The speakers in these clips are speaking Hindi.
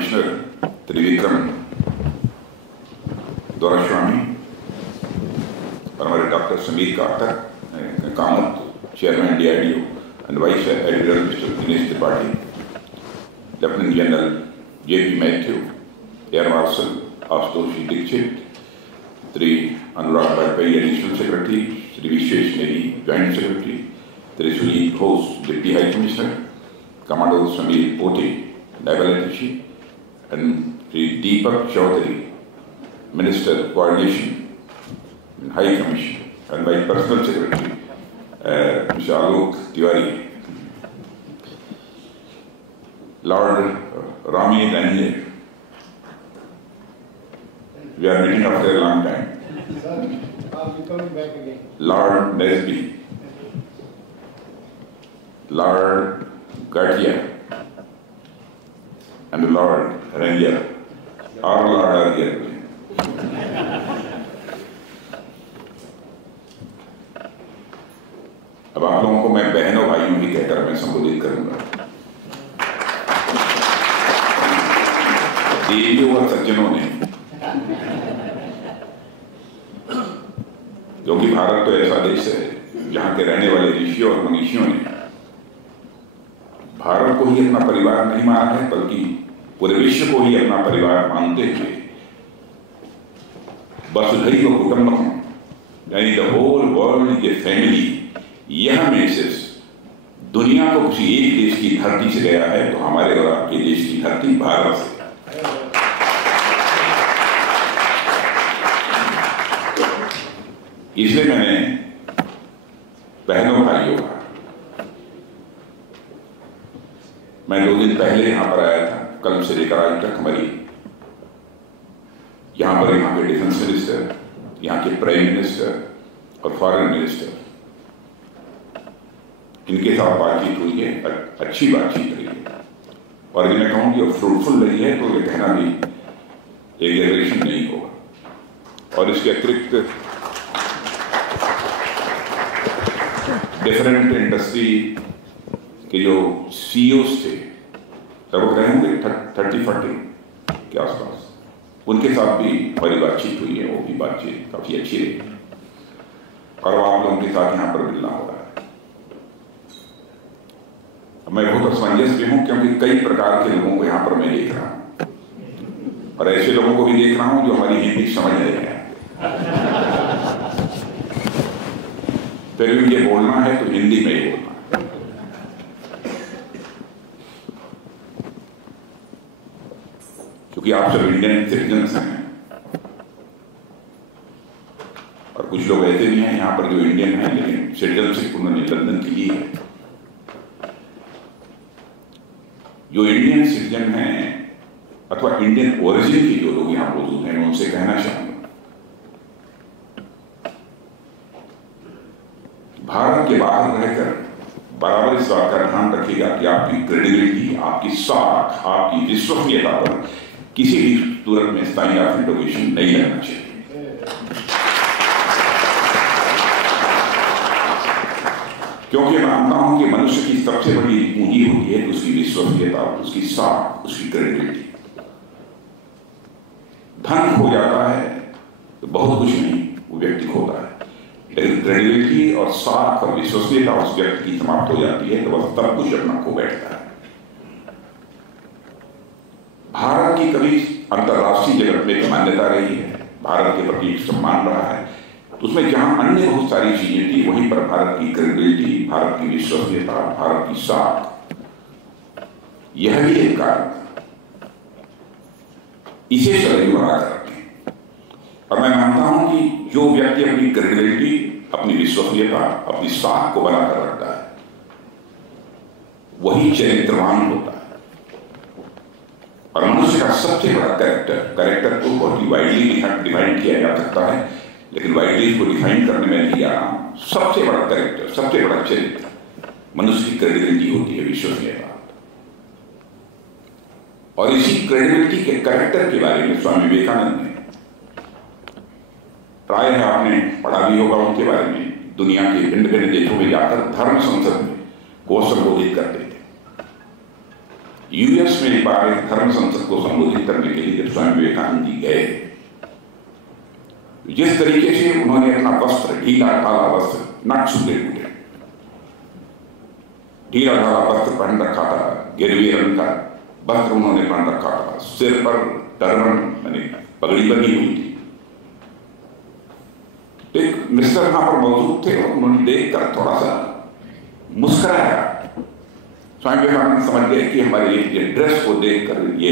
कमिश्नर त्रिविक्रम दोरास्वामी और हमारे doctor Sameer Kamat, chairman DRDO and vice admiral mister Dinesh Tripathi, lieutenant general JP Matthew, air marshal Ashutosh Dikshit, Shri Anurag Vajpayee additional secretary, Shri Vishesh Negi joint secretary, Shri Sujit Ghosh deputy high commissioner, commando Sameer Pote naval attaché, and Sri Deepak Chaudhary, Minister Coordination and High Commission, and my personal secretary, Mr. Alok Tiwari, Lord Rami Ranjit. We are meeting after a long time. I'll be coming back again. Lord Nesby, Lord Gatia, and Lord Ranger. Our Lord are here. अब आप लोगों को मैं बहनों भाइयों ही कहकर मैं संबोधित करूंगा। देवियों और सज्जनों ने, क्योंकि भारत तो ऐसा देश है जहां के रहने वाले ऋषियों और मनीषियों ने भारत को ही अपना परिवार नहीं माना है, बल्कि पूरे विश्व को ही अपना परिवार मानते हुए वसुधैव कुटुंबकम, यानी the whole world is a family, यह मैसेज दुनिया को किसी एक देश की धरती से गया है तो हमारे और आपके देश की धरती भारत से। इसलिए मैंने बहनों भाइयों का, मैं 2 दिन पहले यहां पर आया था, कल से लेकर आज तक हमारी यहाँ के डिफेंस मिनिस्टर, यहाँ के प्राइम मिनिस्टर और फॉरेन मिनिस्टर, इनके साथ बातचीत हुई है, अच्छी बातचीत रही है, और मैं कहूँ कि फ्रूटफुल रही है, तो ये कहना भी एग्जैजरेशन नहीं होगा। और इसके अतिरिक्त डिफरेंट इंडस्ट्री के जो CEOs थे, लगभग रहे होंगे 30-40 के आसपास, उनके साथ भी हमारी बातचीत हुई है, वो भी बातचीत काफी अच्छी रही, और आप लोगों के साथ यहाँ पर मिलना हो रहा है। मैं बहुत असमंजस में हूँ, क्योंकि कई प्रकार के लोगों को यहाँ पर मैं देख रहा हूँ, और ऐसे लोगों को भी देख रहा हूँ जो हमारी हिंदी समझ रहे हैं। फिर भी ये बोलना है तो हिंदी में ही बोलना है, क्योंकि आप सब इंडियन सिटीजन्स हैं, और कुछ लोग ऐसे भी हैं यहाँ पर जो इंडियन हैं लेकिन सिटीजनशिप उन्होंने लंदन की ली है। जो इंडियन सिटीजन हैं अथवा इंडियन ओरिजिन के जो लोग यहाँ मौजूद हैं, मैं उनसे कहना चाहूंगा, भारत के बाहर रहकर बराबर इस बात का ध्यान रखिएगा कि आपकी क्रेडिबिलिटी, आपकी साख, आपकी विश्वसनीयता पर किसी भी सूरत में स्थायी इंटरोगेशन नहीं रहना चाहिए। क्योंकि मैं मानता हूं कि मनुष्य की सबसे बड़ी पूंजी होती है उसकी विश्वसनीयता, उसकी साख, उसकी क्रेडिबिलिटी। धन हो जाता है तो बहुत कुछ नहीं वो व्यक्ति खोता है, लेकिन क्रेडिबिलिटी और साख और विश्वसनीयता उस व्यक्ति की समाप्त हो जाती है तो वह सब कुछ अपना खो बैठता है। भारत की कभी अंतर्राष्ट्रीय जगत में मान्यता रही है, भारत के प्रति एक सम्मान रहा है, तो उसमें जहां अन्य बहुत सारी चीजें थी, वहीं पर भारत की क्रेडिबिलिटी, भारत की विश्वसनीयता, भारत की साख, यह भी एक कारण था। इसे सदैव बना कर रखें, और मैं मानता हूं कि जो व्यक्ति अपनी क्रेडिबिलिटी, अपनी विश्वसनीयता, अपनी साख को बनाकर रखता है, वही चरित्रवान होता है। और मनुष्य का सबसे बड़ा कैरेक्टर को बहुत ही वाइडली डिफाइन किया जा सकता है, लेकिन वाइडली को डिफाइन करने में नहीं आ रहा हूं। सबसे बड़ा कैरेक्टर, सबसे बड़ा चरित्र मनुष्य की क्रेडिबिलिटी होती है, विश्वसनीयता। और इसी क्रेडिबिलिटी के कैरेक्टर के बारे में स्वामी विवेकानंद ने, प्राय आपने पढ़ा भी होगा उनके बारे में, दुनिया के भिन्न भिन्न देशों में जाकर धर्म संसद में को संबोधित करते थे। यूएस में एक बार एक धर्म संसद को संबोधित करने के लिए जब स्वामी विवेकानंद जी गए, जिस तरीके से उन्होंने अपना वस्त्र, ढीला ढाला वस्त्र, नाक सूखे टूटे, ढीला ढाला वस्त्र पहन रखा था, गेरुए रंग का वस्त्र उन्होंने पहन रखा था, सिर पर टर्बन यानी पगड़ी बनी हुई थी। एक मिस्टर वहां पर मौजूद थे और उन्होंने देखकर थोड़ा सा मुस्कुराया। स्वामी विवेकानंद समझ गए कि हमारे ये ड्रेस को देखकर ये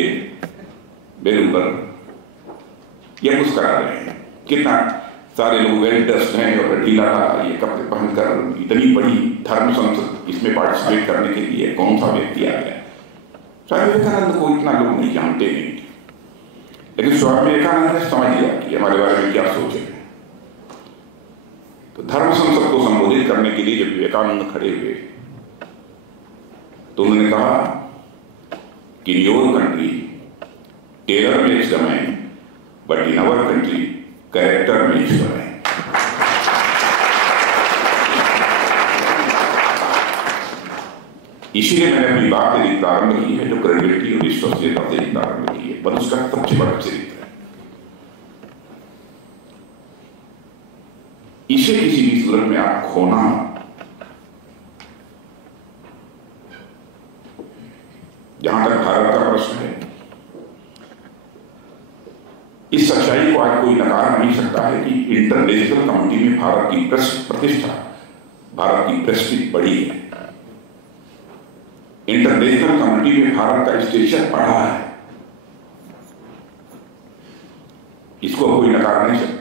मेरे ऊपर ये मुस्कुरा रहे हैं। कितना सारे लोग वेल ड्रेस्ड हैं और ढीला ढाला ये कपड़े पहनकर इतनी बड़ी धर्म संसद इसमें पार्टिसिपेट करने के लिए कौन सा व्यक्ति आ गया। स्वामी विवेकानंद को इतना लोग नहीं जानते नहीं, लेकिन स्वामी विवेकानंद ने समझ लिया कि हमारे बारे में क्या सोचे। तो धर्म संसद को संबोधित करने के लिए जब विवेकानंद खड़े हुए तो उन्होंने कहा कि in your country tailor makes the man, but in our country character makes the man. इसीलिए मैंने अपनी बात यदि प्रारंभ की है जो क्रेडिबिलिटी और विश्वसनीयता से प्रारंभ की है, पर उसका सबसे बड़ा चरित्र है। इसे किसी भी सूरत में आप खोना, जहां तक भारत का प्रश्न है, इस सच्चाई को आज कोई नकार नहीं सकता है कि इंटरनेशनल कम्युनिटी में भारत की प्रतिष्ठा, भारत की प्रेस्टीज बढ़ी है। इंटरनेशनल कम्युनिटी में भारत का स्टेशन बढ़ा है, इसको कोई नकार नहीं सकता।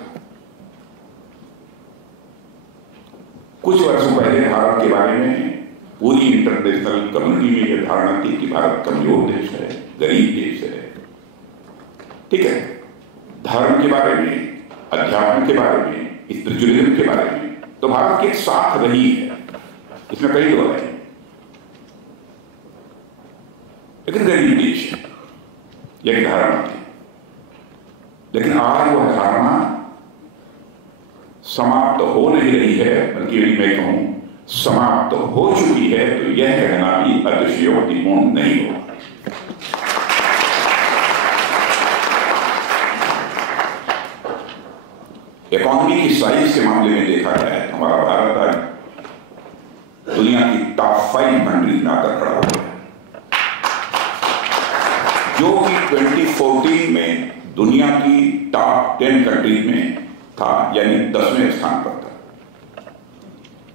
कुछ वर्षों पहले भारत के बारे में पूरी इंटरनेशनल कम्युनिटी में यह धारणा थी कि भारत कमजोर देश है, गरीब देश है। ठीक है, धर्म के बारे में, अध्यात्म के बारे में, स्पिरिचुअलिज्म के बारे में तो भारत के साथ रही है, इसमें कई लोग हैं, लेकिन गरीब देश है, यह धारणा थी। लेकिन आज वह धारणा समाप्त हो नहीं रही है, बल्कि यदि मैं कहूं समाप्त हो चुकी है तो यह कहना भी अतिशयोक्तिपूर्ण नहीं होगा। इकोनॉमी की साइज के मामले में देखा जाए तो हमारा भारत आज दुनिया की टॉप 5 कंट्रीज में आकर खड़ा हो गया, जो कि 2014 में दुनिया की टॉप 10 कंट्रीज में था, यानी 10वें स्थान पर था।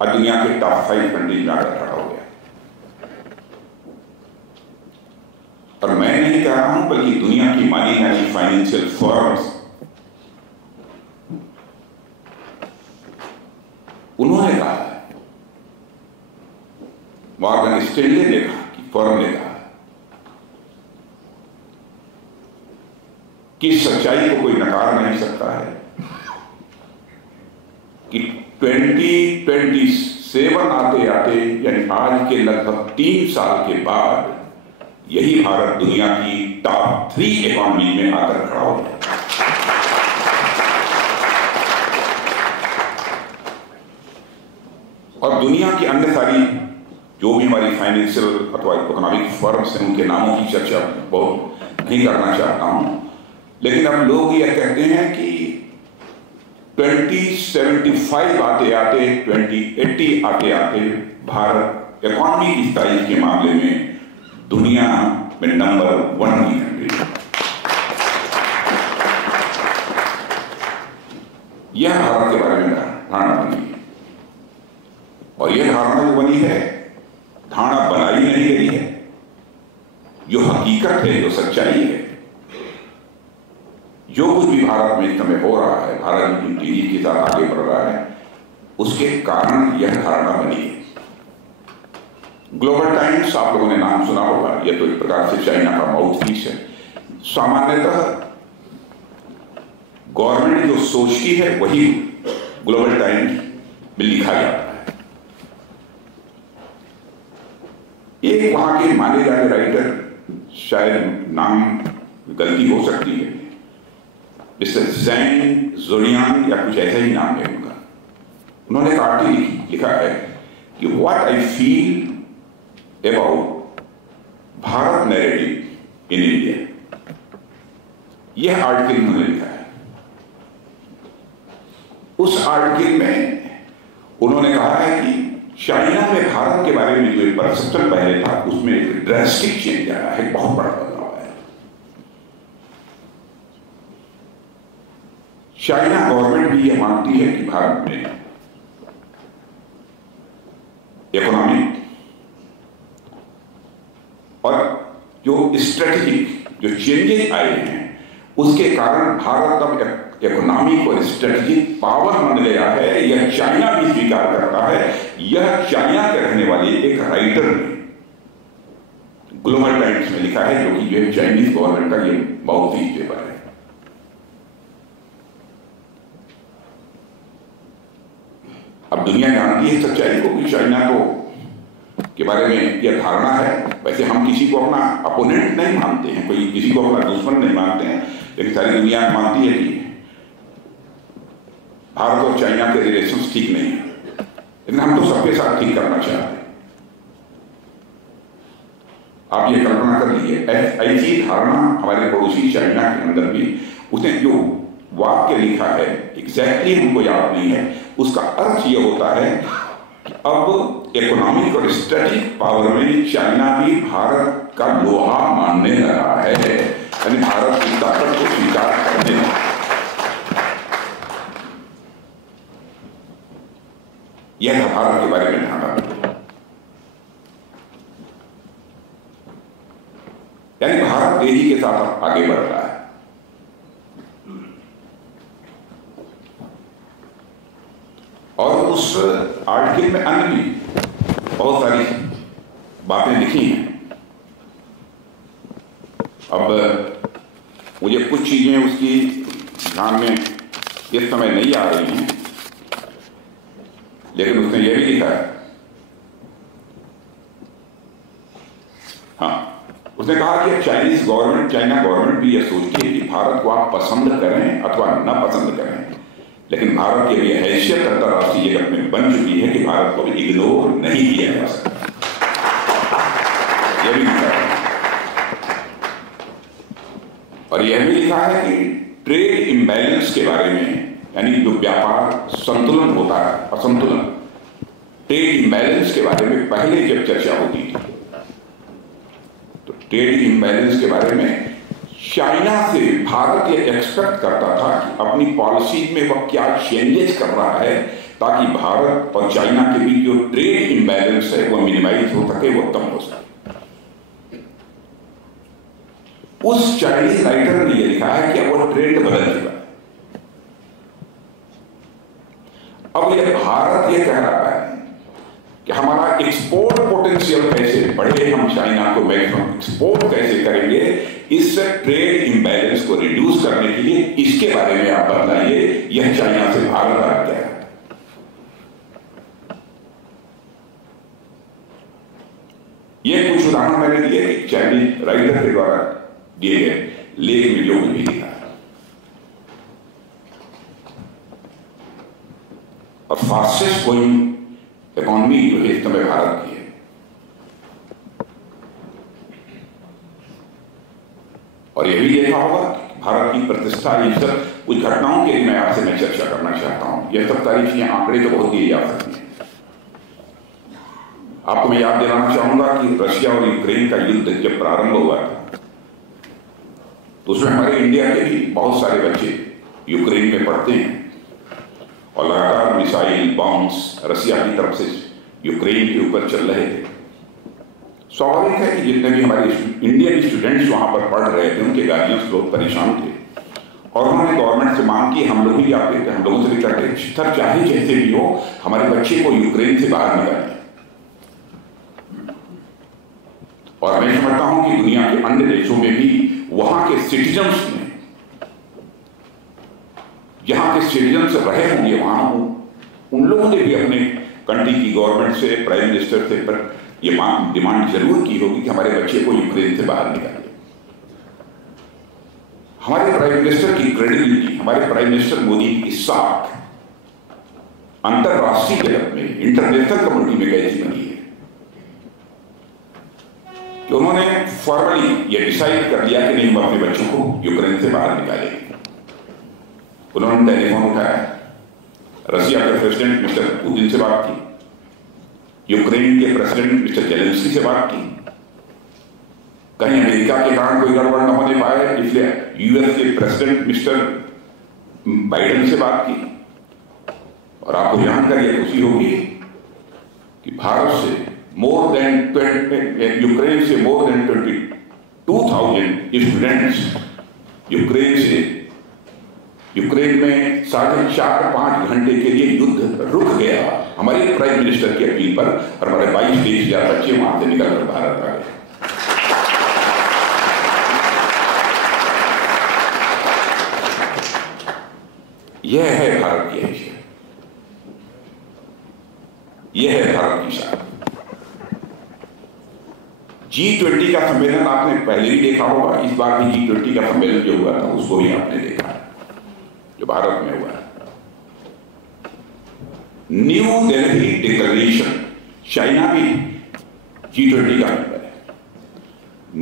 आज दुनिया के टॉप 5 कंट्रीज में आकर खड़ा हो गया। और मैं नहीं कह रहा हूं, बल्कि दुनिया की मानी जानी फाइनेंशियल फर्म्स उन्होंने कहा, मॉर्गन स्टैनले ने कहा कि फर्म ने कहा कि सच्चाई को कोई नकार नहीं सकता है कि 2027 आते आते, यानी आज के लगभग 3 साल के बाद यही भारत दुनिया की टॉप 3 इकोनॉमी में आकर खड़ा हो गया। और दुनिया की अन्य सारी जो भी हमारी फाइनेंशियल अथवा इकोनॉमिक फर्म्स हैं, उनके नामों की चर्चा बहुत नहीं करना चाहता हूं, लेकिन अब लोग यह कहते हैं कि 2075 आते आते, 2080 आते आते भारत इकोनॉमी की साइज के मामले में दुनिया में नंबर 1 की कंट्री है। यह भारत के बारे में धारणा बनी है, और यह धारणा जो बनी है, धारणा बनाई नहीं गई है, जो हकीकत है, जो सच्चाई है, जो कुछ भी भारत में इस समय हो रहा है, भारत जिन तेजी के साथ आगे बढ़ रहा है, उसके कारण यह धारणा बनी है। ग्लोबल टाइम्स, आप लोगों ने नाम सुना होगा, यह तो एक प्रकार से चाइना का माउथपीस है। सामान्यतः गवर्नमेंट जो सोचती है वही ग्लोबल टाइम्स में लिखा जाता है। एक वहां के माने जाने राइटर, शायद नाम गलती हो सकती है, मिस्टर ज़ैंग ज़ोडियान या कुछ ऐसा ही नाम है उनका, उन्होंने एक आर्टिकल लिखा है कि what I feel about Bharat narrative in India, यह आर्टिकल उन्होंने लिखा है। उस आर्टिकल में उन्होंने कहा है कि चाइना में भारत के बारे में जो परसेप्शन पहले था उसमें एक ड्रास्टिक चेंज आया है, बहुत बड़ा बदलाव है। चाइना गवर्नमेंट भी यह मानती है कि भारत में इकोनॉमिक और जो स्ट्रेटेजिक जो चेंजेस आए हैं उसके कारण भारत अब इकोनॉमिक और स्ट्रेटेजिक पावर बन गया है। यह चाइना भी स्वीकार करता है। यह चाइना के रहने वाले एक राइटर ने ग्लोबल टाइम्स में लिखा है, जो कि जो चाइनीज गवर्नमेंट का ये बहुत ही पेपर है। अब दुनिया जानती है सच्चाई को कि चाइना को के बारे में यह धारणा है। वैसे हम किसी को अपना अपोनेंट नहीं मानते हैं, कोई किसी को अपना दुश्मन नहीं मानते हैं, लेकिन सारी दुनिया मानती है कि भारत और चाइना के रिलेशंस ठीक नहीं है, लेकिन हम तो सबके साथ ठीक करना चाहते हैं। आप ये कल्पना कर लीजिए, ऐसी धारणा हमारे पड़ोसी चाइना के अंदर भी, उसने जो वाक्य लिखा है एग्जैक्टली हमको याद नहीं है, उसका अर्थ ये होता है कि अब इकोनॉमिक और स्ट्रेटेजिक पावर में चाइना भी भारत का लोहा मानने लगा है, यानी भारत की ताकत को स्वीकार करने लगा। यह भारत के बारे में धारणा, यानी भारत तेजी के साथ आगे बढ़ रहा है। और उस आर्टिकल में अन्य भी बहुत सारी बातें लिखी हैं। अब मुझे कुछ चीजें उसकी ध्यान में इस समय नहीं आ रही हैं, लेकिन उसने यह भी लिखा है, हाँ, उसने कहा कि चाइना गवर्नमेंट भी यह सोचती है कि भारत को आप पसंद करें अथवा न पसंद करें, लेकिन भारत की भी हैसियत अंतर्राष्ट्रीय जगत में बन चुकी है कि भारत को इग्नोर नहीं किया जा सकता। यह भी लिखा है। और यह भी लिखा है कि ट्रेड इम्बैलेंस के बारे में, यानी जो व्यापार संतुलन होता है, असंतुलन, ट्रेड इम्बैलेंस के बारे में पहले जब चर्चा होती थी तो ट्रेड इम्बैलेंस के बारे में चाइना से भारत ये एक्सपेक्ट करता था कि अपनी पॉलिसी में वह क्या चेंजेस कर रहा है ताकि भारत और चाइना के बीच जो ट्रेड इम्बैलेंस है वह मिनिमाइज हो सके, वह कम हो सके। उस चाइनीज राइटर ने यह लिखा है कि वो ट्रेंड बदल चुका है। अब यह भारत यह कह रहा है कि हमारा एक्सपोर्ट पोटेंशियल कैसे बढ़े, हम चाइना को मैक्सिमम एक्सपोर्ट कैसे करेंगे, इस ट्रेड इम्बैलेंस को रिड्यूस करने के लिए इसके बारे में आप बताइए। यह चाइना से भारत आ गया है। ये कुछ उदाहरण मैंने दिए कि चाइनीज राइटर के द्वारा दिए गए लेख में जो कुछ भी लिखा है। और फास्टेस्ट ग्रोइंग इकोनॉमी जो है इस समय भारत की है। और यह भी देखा होगा कि भारत की प्रतिष्ठा, ये सब कुछ घटनाओं के लिए मैं आपसे चर्चा करना चाहता हूं। यह सब सारी चीजें आंकड़े तो बहुत दिए जा सकती हैं। आपको मैं याद दिलाना चाहूंगा कि रशिया और यूक्रेन का युद्ध जब प्रारंभ हुआ था तो उसमें हमारे इंडिया के भी बहुत सारे बच्चे यूक्रेन में पढ़ते हैं और लगातार मिसाइल बॉम्ब्स रशिया की तरफ से यूक्रेन के ऊपर चल रहे थे। स्वाभाविक है कि जितने भी हमारे इंडियन स्टूडेंट्स वहां पर पढ़ रहे थे उनके गार्जियंस लोग परेशान थे और उन्होंने गवर्नमेंट से मांग की, हम लोग भी आते थे, हम लोगों से भी करते, सर चाहे जैसे भी हो हमारे बच्चे को यूक्रेन से बाहर निकालें। और मैं समझता हूं कि दुनिया के अन्य देशों में भी वहां के सिटीजन्स ने, जहां के सिटीजन्स रहे होंगे वहां उन लोगों ने भी अपने कंट्री की गवर्नमेंट से, प्राइम मिनिस्टर से पर ये डिमांड जरूर की होगी कि हमारे बच्चे को यूक्रेन से बाहर निकालिए। हमारे प्राइम मिनिस्टर की क्रेडिबिलिटी, हमारे प्राइम मिनिस्टर मोदी की साख अंतरराष्ट्रीय जगत में, इंटरनेशनल कम्युनिटी में कैसी बनी है कि उन्होंने फॉर्मली ये डिसाइड कर लिया कि नहीं, हम अपने बच्चों को यूक्रेन से बाहर निकालेंगे। उन्होंने टेलीफोन उठाया, रशिया के प्रेसिडेंट मिस्टर पुतिन से बात की, यूक्रेन के प्रेसिडेंट मिस्टर जेलेंस्की से बात की। कहीं अमेरिका के कारण कोई गड़बड़ न होने पाए इसलिए यूएस के प्रेसिडेंट मिस्टर बाइडेन से बात की। और आपको जानकर यह खुशी होगी कि भारत से यूक्रेन से मोर देन 22,000 स्टूडेंट्स यूक्रेन में 4.5 घंटे के लिए युद्ध रुक गया हमारे प्राइम मिनिस्टर की अपील पर, और हमारे 22-23 हजार बच्चे वहां से निकलकर भारत आ गए। यह है भारत की हैसियत, यह है भारत की शान। G20 का सम्मेलन आपने पहले भी देखा होगा, इस बार भी G20 का सम्मेलन जो हुआ था उसको भी आपने देखा है, जो भारत में हुआ है। न्यू दिल्ली डिक्लेरेशन, चाइना भी G20 का मेंबर है।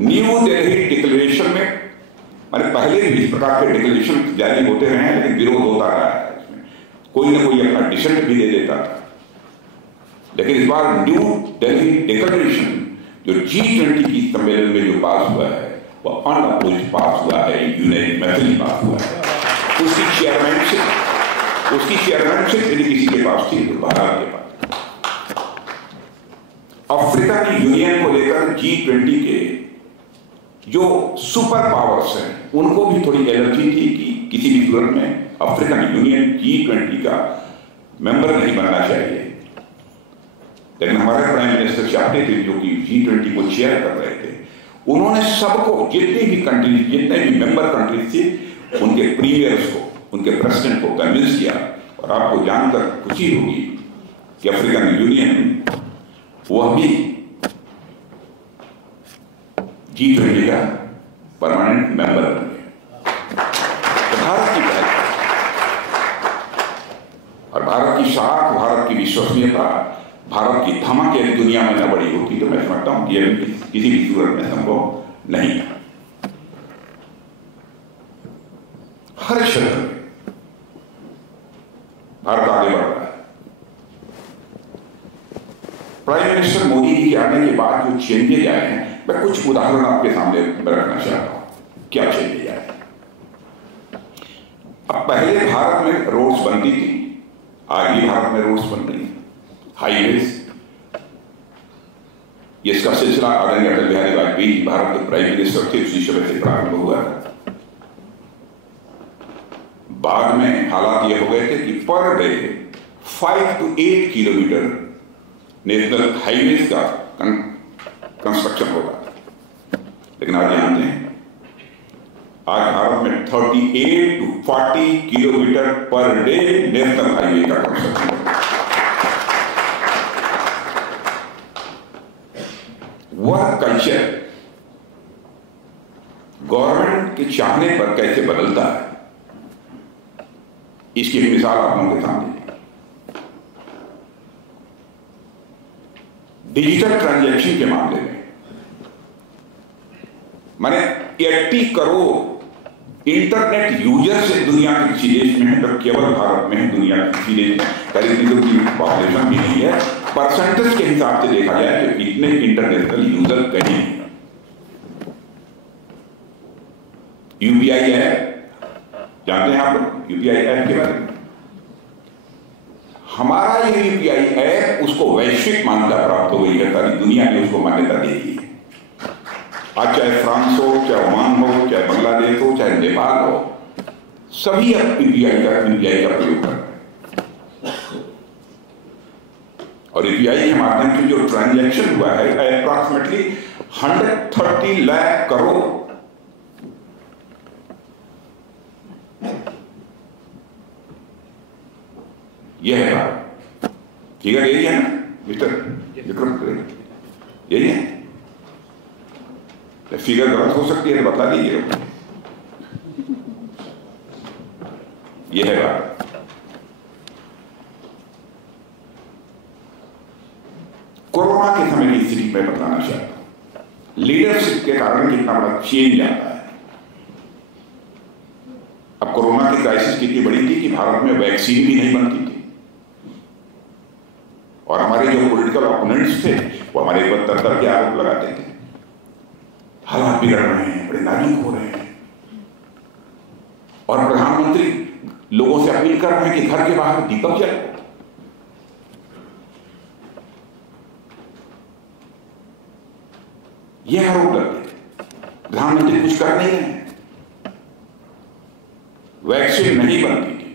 न्यू दिल्ली डिक्लेरेशन में मैंने पहले भी इस प्रकार के डिक्लेरेशन जारी होते रहे हैं, लेकिन विरोध होता रहा है, इसमें कोई ना कोई अपना डिसेंट भी दे देता था। लेकिन इस बार न्यू दिल्ली डिक्लेरेशन जो G20 की सम्मेलन में जो पास हुआ है वह अनअपोज्ड पास हुआ है, यूनानिमसली पास हुआ है। उसकी चेयरमैनशिप यदि किसी के पास थी तो भारत के पास। अफ्रीकन यूनियन को लेकर G20 के जो सुपर पावर्स हैं उनको भी थोड़ी एलर्जी थी कि किसी भी सूरत में अफ्रीकन यूनियन G20 का मेंबर नहीं बनना चाहिए। लेकिन हमारे प्राइम मिनिस्टर चाहते थे, जो कि G20 को चेयर कर रहे थे, उन्होंने सबको, जितने भी मेंबर कंट्रीज थे, उनके प्रीमियर्स को, उनके प्रेसिडेंट को कन्विंस किया। और आपको जानकर खुशी होगी कि अफ्रीकन यूनियन वह भी G20 का परमानेंट मेंबर बन गया। भारत की पहल और भारत की साख, भारत की विश्वसनीयता, भारत की धमक यदि दुनिया में न बड़ी होती तो मैं समझता हूं कि यह किसी भी सूरत में संभव नहीं है। हर क्षेत्र में भारत आगे बढ़ रहा है। प्राइम मिनिस्टर मोदी जी के आने के बाद जो चेंजेज आए हैं, मैं कुछ उदाहरण आपके सामने रखना चाहता हूं। क्या चेंजेज आए? अब पहले भारत में रोड्स बनती थी, आज भी भारत में रोड्स बन रही हैं, हाईवेज। इसका सिलसिला आदरणीय अटल बिहारी वाजपेयी भारत के प्राइम मिनिस्टर थे, उसी समय से प्रारंभ हुआ। बाद में हालात ये हो गए थे कि per day 5 to 8 kilometre national highways का कंस्ट्रक्शन होगा। लेकिन आज जानते हैं, आज भारत में 38 to 40 kilometre per day national highway का कंस्ट्रक्शन होगा। वह कल्चर गवर्नमेंट के चाहने पर कैसे बदलता है, इसकी एक मिसाल आप लोगों के सामने। डिजिटल ट्रांजैक्शन के मामले में मैंने 80 करोड़ इंटरनेट यूजर से दुनिया के किसी देश में है, तो केवल भारत में है, दुनिया के किसी देश में करीब की पॉपुलेशन भी नहीं है। परसेंटेज के हिसाब से देखा जाए तो इतने इंटरनेशनल यूजर कहीं नहीं। यूपीआई ऐप जानते हैं आप लोग, यूपीआई ऐप के बारे में? हमारा ये यूपीआई ऐप उसको वैश्विक मान्यता प्राप्त हो गई है, सारी दुनिया ने उसको मान्यता दे दी है। आज चाहे फ्रांस हो, चाहे ओमान हो, चाहे बांग्लादेश हो, चाहे नेपाल हो, सभी अब यूपीआई का प्रयोग कर रहे हैं। और यूपीआई के माध्यम से जो ट्रांजैक्शन हुआ है अप्रॉक्सीमेटली 130 लाख करोड़। यह है बात, फिगर यही है ना मिस्टर विक्रम? यही है। फिगर गलत हो सकती है तो बता दीजिए। यह है बात। कोरोना के समय की स्थिति में बताना चाहता हूं। लीडरशिप के कारण कितना बड़ा चेंज आता है। अब कोरोना की क्राइसिस कितनी बड़ी थी कि भारत में वैक्सीन भी नहीं बनती थी और हमारे जो पॉलिटिकल ओपोनेंट्स थे वो हमारे ऊपर तरह के आरोप लगाते थे, हालात बिगड़ रहे हैं, बड़े नाजुक हो रहे हैं, और प्रधानमंत्री लोगों से अपील कर रहे हैं कि घर के बाहर दीपक जलाओ। यह आरोप करते थे। प्रधानमंत्री कुछ कर नहीं रहे, वैक्सीन नहीं बनती थी,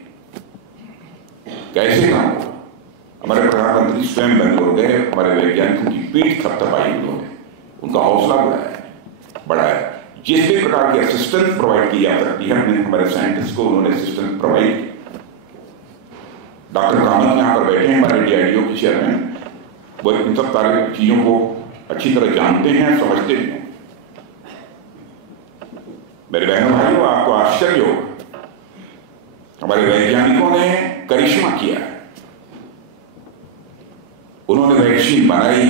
कैसे काम होगा? हमारे प्रधानमंत्री स्वयं बेंगलोर गए, हमारे वैज्ञानिकों की पीठ थपथपाई उन्होंने, उनका हौसला बढ़ाया। जिस भी प्रकार की असिस्टेंस प्रोवाइड की जा सकती है अपने हमारे साइंटिस्ट को उन्होंने असिस्टेंस प्रोवाइड की। डॉक्टर कामत यहाँ पर बैठे हैं, हमारे DRDO के चेयरमैन, वो इन सब सारी चीजों को अच्छी तरह जानते हैं, समझते भी हैं। मेरे बहनों भाइयों, आपको आश्चर्य होगा, हमारे वैज्ञानिकों ने करिश्मा किया है। उन्होंने वैक्सीन बनाई,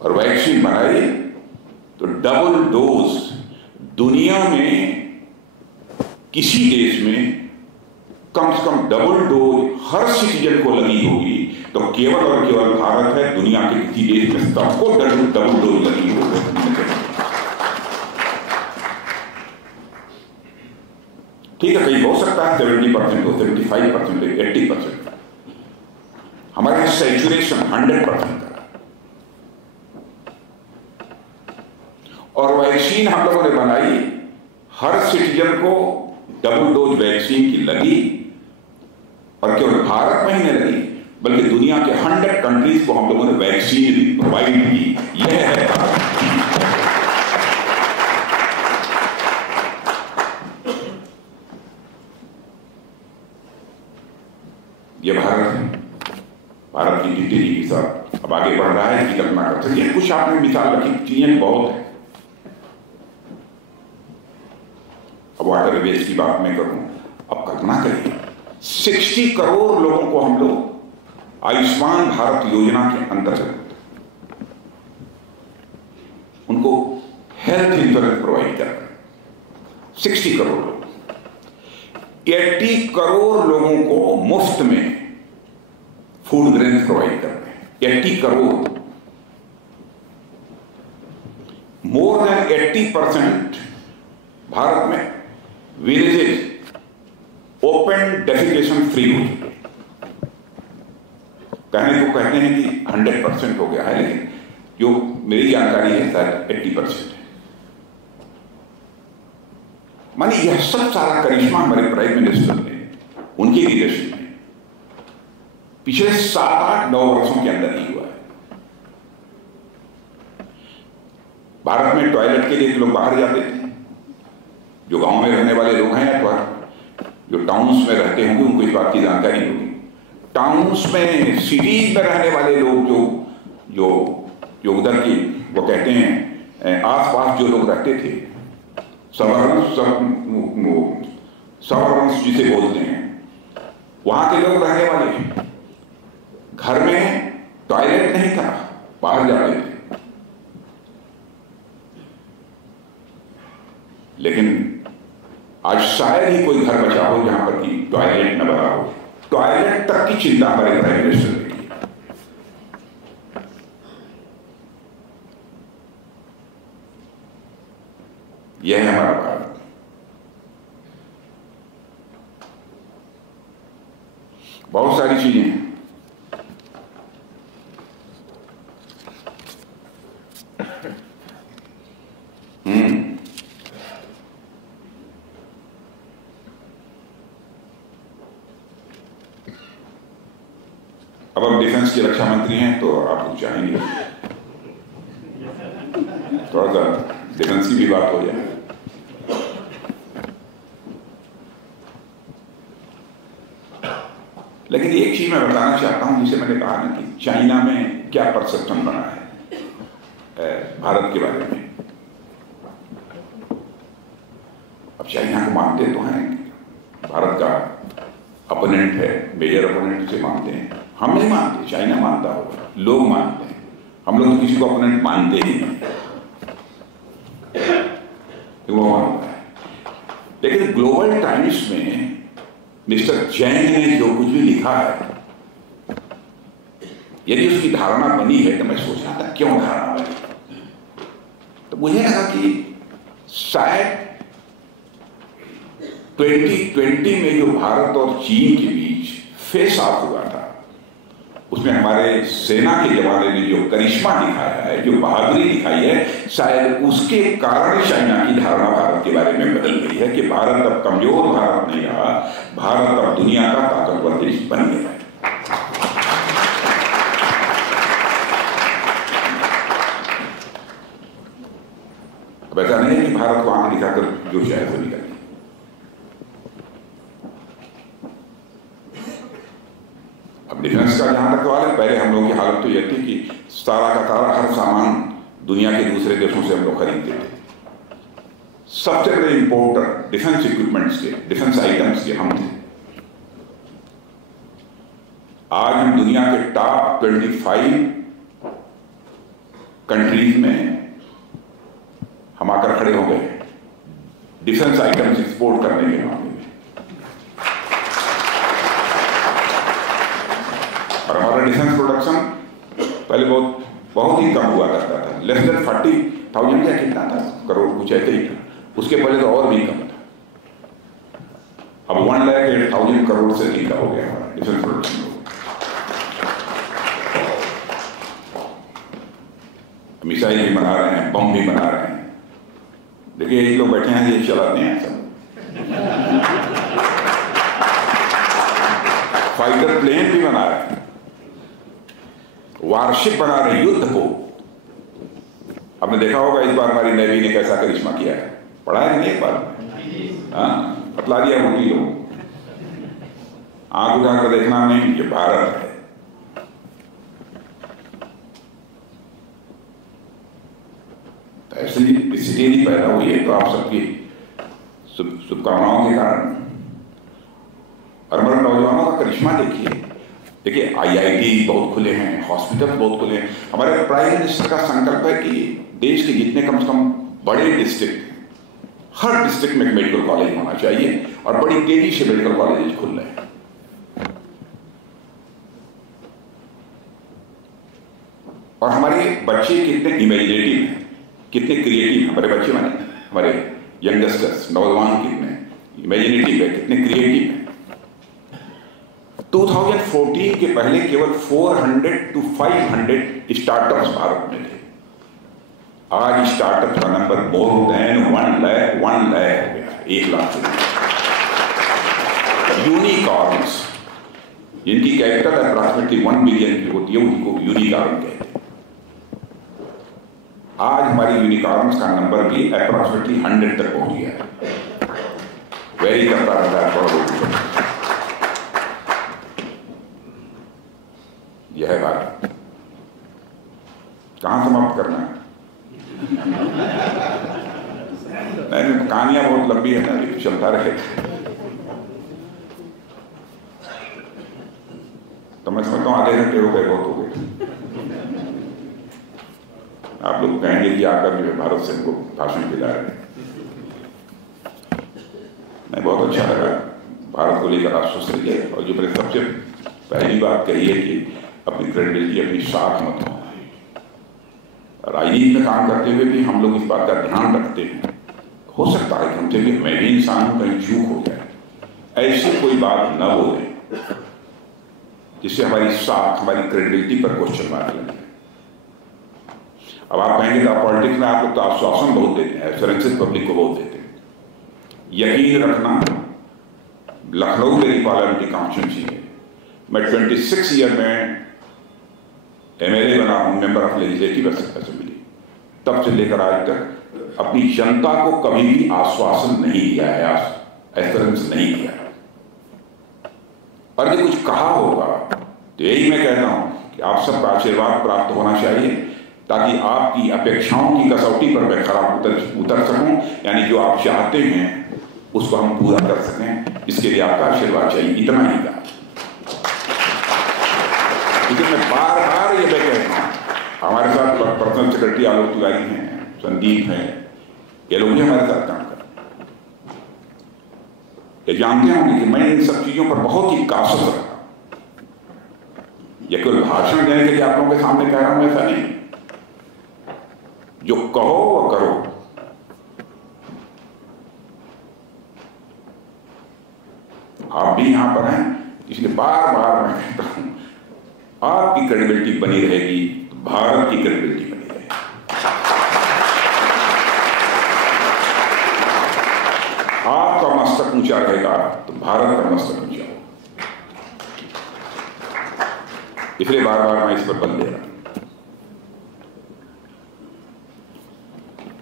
और वैक्सीन बनाई तो डबल डोज दुनिया में किसी देश में कम से कम डबल डोज हर सिटीजन को लगी होगी तो केवल और केवल भारत है, दुनिया के किसी देश में सबको डबल डोज लगी होगी। ठीक है, कहीं हो सकता है 70% हो, 75% हो, 80%। हमारे यहाँ सैचुरेशन 100% का, और वैक्सीन हम लोगों ने बनाई, हर सिटीजन को डबल डोज वैक्सीन की लगी, और केवल भारत में ही नहीं लगी बल्कि दुनिया के 100 कंट्रीज को हम लोगों ने वैक्सीन प्रोवाइड की। यह है भारत। यह भारत है। भारत की तेजी के साथ अब आगे बढ़ रहा है, इसकी कल्पना कर सकते हैं। कुछ आपने मिसाल रखी, चीजें बहुत है। अब वाटर वेस्ट की बात मैं करूं, अब कल्पना करिए 60 करोड़ लोगों को हम लोग आयुष्मान भारत योजना के अंतर्गत उनको हेल्थ इंश्योरेंस प्रोवाइड कर रहे हैं। 60 करोड़ लोग, 80 करोड़ लोगों को मुफ्त में फूड ग्रेन प्रोवाइड कर रहे हैं। 80 करोड़, मोर देन 80% भारत में विलेजेस ओपन डेफिकेशन फ्री हो चुके। कहने को कहते हैं कि 100% हो गया है, लेकिन जो मेरी जानकारी है शायद 80% है। मानी यह सब सारा करिश्मा हमारे प्राइम मिनिस्टर ने, उनकी लीडरशिप में पिछले 7-8-9 वर्षों के अंदर ही हुआ है। भारत में टॉयलेट के लिए लोग बाहर जाते थे, जो गांव में रहने वाले लोग हैं अथवा जो टाउन्स में रहते होंगे उनको इस बात की जानकारी होगी। टाउन्स में, सिटीज में रहने वाले लोग जो उधर की वो कहते हैं आसपास जो लोग रहते थे, सबर्बन्स जिसे बोलते हैं, वहां के लोग रहने वाले घर में टॉयलेट नहीं था, बाहर जाते थे। लेकिन आज शायद ही कोई घर बचा हो जहां पर कि टॉयलेट न बना हो। टॉयलेट तक की चिंता हमारे प्राइम मिनिस्टर ने की। यह है हमारा भारत। बहुत सारी चीजें हैं। अब आप डिफेंस के रक्षा मंत्री हैं तो आप कुछ चाहेंगे थोड़ा सा डिफेंस की भी बात हो जाए। लेकिन एक चीज मैं बताना चाहता हूं, जिसे मैंने कहा ना कि चाइना में क्या परसेप्शन बना है भारत के बारे में। अब चाइना को मानते तो हैं, भारत का अपोनेंट है, मेजर अपोनेंट से मानते हैं। हम नहीं मानते, चाइना मानता होगा, लोग मानते हैं। हम लोग तो किसी को अपोनेंट मानते ही नहीं। लेकिन ग्लोबल टाइम्स में मिस्टर जैन ने जो कुछ भी लिखा है, यदि उसकी धारणा बनी है तो मैं सोच रहा था क्यों धारणा बनी, तो मुझे लगा कि शायद 2020 में जो भारत और चीन के बीच फेस ऑफ हुआ था, उसमें हमारे सेना के जवानों ने जो करिश्मा दिखाया है, जो बहादुरी दिखाई है, शायद उसके कारण चाइना की धारणा भारत के बारे में बदल गई है कि भारत अब कमजोर भारत नहीं रहा, भारत अब दुनिया का ताकतवर देश बन गया है। अब ऐसा नहीं है कि भारत को आंख दिखाकर जो शायद वो निकल। अब डिफेंस का जहां तक सवाल है, पहले हम लोगों की हालत तो यह थी कि सारा का सारा हर सामान दुनिया के दूसरे देशों से हम लोग खरीदते थे। सबसे बड़े इंपोर्टर डिफेंस इक्विपमेंट्स के, डिफेंस आइटम्स के हम थे। आज हम दुनिया के टॉप 25 कंट्रीज में हम आकर खड़े हो गए डिफेंस आइटम्स एक्सपोर्ट करने के मामले में। और हमारा डिफेंस प्रोडक्शन पहले बहुत ही कम हुआ करता था, लेस देन 40,000 या कितना था, करोड़ कुछ ऐसे ही था। उसके पहले तो और भी कम था। अब 1,08,000 करोड़ से अधिक हो गया हमारा डिफेंस प्रोडक्शन। मिसाइल भी बना रहे हैं, बम भी बना रहे हैं। देखिए ये लोग बैठे हैं, ये चलाते हैं सब। फाइटर प्लेन भी बना रहे हैं, वारशिप बना रहे हैं युद्ध को। आपने देखा होगा इस बार हमारी नेवी ने कैसा करिश्मा किया है, पढ़ा है नहीं एक बार? हाँ, बतला दिया मोदी लोग। आंख उठाकर देखना नहीं, ये भारत है। ऐसी स्थिति नहीं पैदा हुई है तो आप सबकी शुभकामनाओं के कारण। और हमारे नौजवानों का करिश्मा देखिए IIT बहुत खुले हैं, हॉस्पिटल बहुत खुले हैं। हमारे प्राइम मिनिस्टर का संकल्प है कि देश के जितने कम से कम बड़े डिस्ट्रिक्ट, हर डिस्ट्रिक्ट में एक मेडिकल कॉलेज होना चाहिए, और बड़ी तेजी से मेडिकल कॉलेज खुल रहे हैं। और हमारे बच्चे कितने इमेजिनेटिव हैं, कितने क्रिएटिव हैं हमारे बच्चे, माने हमारे यंगस्टर्स, नौजवान कितने इमेजिनेटिव है, कितने क्रिएटिव हैं। 2014 के पहले केवल 400 to 500 स्टार्टअप्स भारत में थे। आज स्टार्टअप का नंबर मोर देन 1 लाख हो गया, 1 लाख से। यूनिकॉर्न्स, जिनकी कैपिटल अप्रॉक्सिमेटली 1 बिलियन की होती है, उनको यूनिकॉर्न कहते हैं। आज हमारी यूनिकॉर्न्स का नंबर भी अप्रॉक्सिमेटली 100 तक पहुंच गया है। वेरी करता रहता है थोड़ा। यह है बात। कहां समाप्त करना है? नहीं, कहानियां बहुत लंबी है ना, ये चलता रहे। तो मैं समझता हूं आधे घंटे हो गए, बहुत हो गए। आप लोग कहेंगे कि आकर जो है भारत से हमको भाषण दिला रहे हैं। मैं बहुत अच्छा लगा भारत को लेकर आश्वस्त रहिए। और जो मैंने सबसे पहली बात कही है कि अपनी क्रेडिबिलिटी, अपनी साख मत होना। राजनीति में काम करते हुए भी हम लोग इस बात का ध्यान रखते हैं, हो सकता है कि हमसे भी, मैं भी इंसान हूं, कहीं चूक हो जाए। ऐसी कोई बात न बोले जिससे हमारी साख, हमारी क्रेडिबिलिटी पर क्वेश्चन मार्क लगे। अब आप कहेंगे तो पॉलिटिक्स में आप लोग तो आश्वासन बहुत देते हैं, एश्योरेंसेस पब्लिक को बहुत देते हैं। यकीन रखना, लखनऊ मेरी पार्लियामेंट्री कॉन्स्टिट्यूंसी है। मैं 26 ईयर में MLA बना हूं, मेंबर ऑफ लेजिस्लेटिव असेंबली। तब से लेकर आज तक अपनी जनता को कभी भी आश्वासन नहीं दिया है, एश्योरेंस नहीं दिया है। और यदि कुछ कहा होगा तो यही मैं कहता हूं कि आप सबका आशीर्वाद प्राप्त होना चाहिए, ताकि आपकी अपेक्षाओं की कसौटी पर मैं खरा उतर सकूं, यानी जो आप चाहते हैं उसको हम पूरा कर सकें। इसके लिए आपका आशीर्वाद चाहिए, इतना ही कहा। लेकिन मैं बार बार ये मैं कहता हूँ, हमारे साथ पर्सनल सेक्रेटरी आलोक तिवारी हैं, संदीप हैं, ये लोग भी हमारे साथ काम कर रहे हैं। ये जानते होंगे कि मैं इन सब चीजों पर बहुत ही कासत रखा। यह केवल भाषण देने के लिए आप लोगों के सामने कह रहा हूं, ऐसा नहीं। जो कहो वो करो। आप भी यहां पर हैं, इसलिए बार बार मैं कहता हूं, आपकी क्रेडिबिलिटी बनी रहेगी तो भारत की क्रेडिबिलिटी बनी रहेगी। आपका मस्तक ऊंचा रहेगा तो भारत का मस्तक ऊंचा होगा। इसलिए बार बार मैं इस पर बल दे रहा हूं।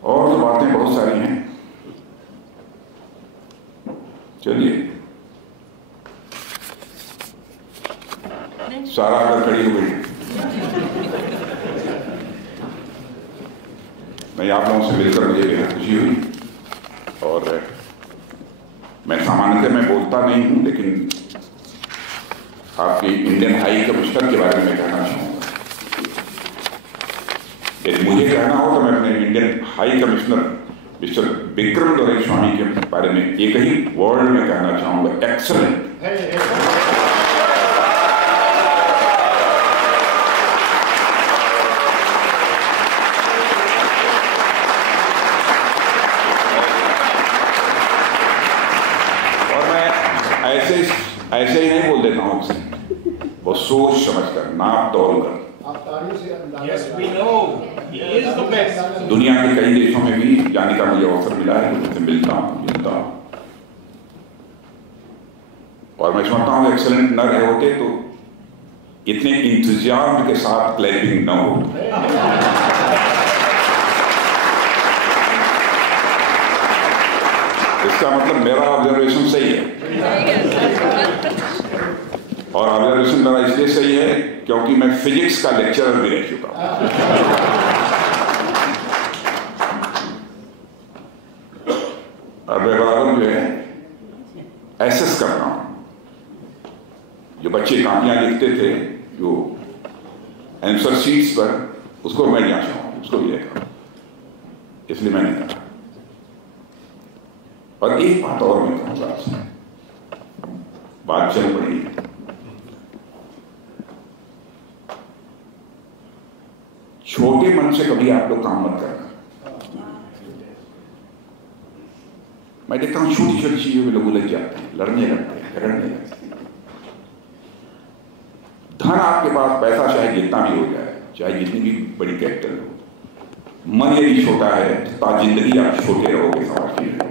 और तो बातें बहुत सारी हैं, चलिए सारा अगर खड़ी हो गई। मैं आप लोगों से मिलकर मुझे बेहद खुशी हुई। और मैं सामान्यतः मैं बोलता नहीं हूं, लेकिन आपके इंडियन हाई कमिश्नर के बारे में कहना चाहूंगा। यदि मुझे कहना हो तो मैं अपने Indian high commissioner mister Vikram Doraiswamy के बारे में एक ही वर्ड में कहना चाहूंगा, एक्सेलेंट। ऐसे ही नहीं बोल देता हूं उसे, वो सोच समझ कर, नाप तोल कर। दुनिया के कई देशों में भी जाने का मुझे अवसर मिला है, उनसे मिलता हूं। और मैं समझता हूं एक्सेलेंट न रहे होते तो इतने इंतजाम के साथ क्लैपिंग न हो। इसका मतलब मेरा ऑब्जर्वेशन सही है। और ऑब्जर्वेशन मेरा इसलिए सही है क्योंकि मैं फिजिक्स का लेक्चरर भी रह चुका हूं। और मैं बराबर जो है एसेस करता हूं। जो बच्चे कापियां लिखते थे जो आंसर शीट्स पर, उसको मैं जांचा हूं, उसको भी देखा, इसलिए मैंने कहा। और एक बात और मैं कहूंगा आपसे, बात चल पड़ी। छोटे मन से कभी आप लोग काम मत करना। मैं देखता हूं छोटी छोटी चीजों में लोग उलझ जाते हैं, लड़ने लगते हैं, झगड़ने लगते हैं। धन आपके पास, पैसा चाहे जितना भी हो जाए, चाहे जितनी भी बड़ी कैपिटल हो, मन यदि छोटा है तो जिंदगी आप छोटे रहोगे समाज के लिए।